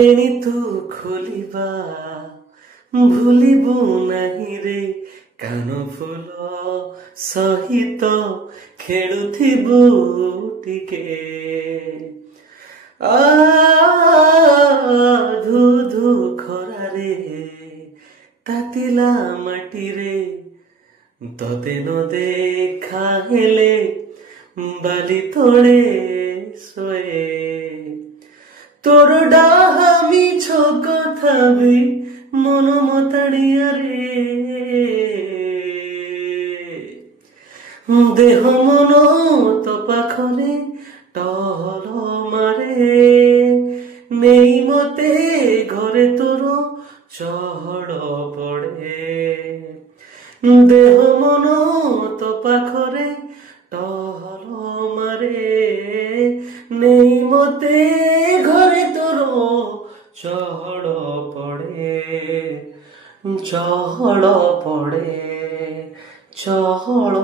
ଏଣି ତୁ ଖୋଲିବା ଭୁଲିବୁ ନାହିଁ ରେ କାନ ଫୁଲ ସହିତ ଖେଳୁଥିବୁ ଟିକେ ଧୁ ଧୁ ଖରାରେ ତାତିଲା ମାଟିରେ ତତେ ନ ଦେଖା ହେଲେ ବାଲି ତଳେ ଶୋଏ ତୋର ଡାହା ମିଛ କଥା ବି ମନ ମତାଣିଆରେ ଦେହ ମନ ତ ପାଖରେ ଟହଲ ମାରେ ନେଇ ମତେ ଘରେ ତୋର ଚହଳ ପଡେ ଦେହ ମନ ତ ପାଖରେ ଟହଲ ମାରେ ନେଇ ମତେ ଘରେ ତୋର ଚହଳ ପଡେ ଚହଳ